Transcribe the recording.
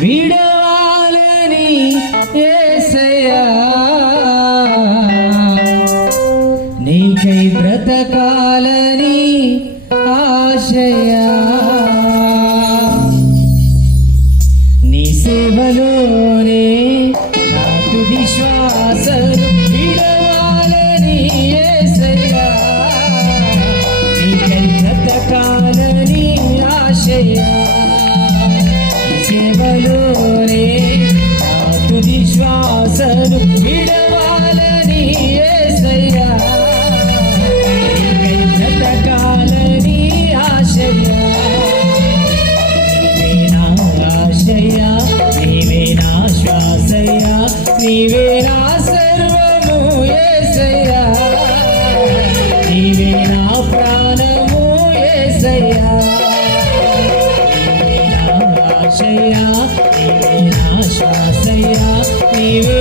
విడవాలని యేసయ్యా నీకై బ్రతకాలని ఆశయా నీ సేవలోనే నా తుది శ్వాసను విడవాలని యేసయ్యా నీకై బ్రతకాలని ఆశయా సేవలోనే నా తుది శ్వాసను విడవాలని యేసయ్యా నీకై బ్రతకాలని ఆశయా నీవే నా ఆశయా నీవే నా శ్వాసయా నీవే నా సర్వము యేసయ్యా నీవే నా ప్రాణము యేసయ్యా నీవే నా ఆశయా నీవే నా శ్వాసయా నీవే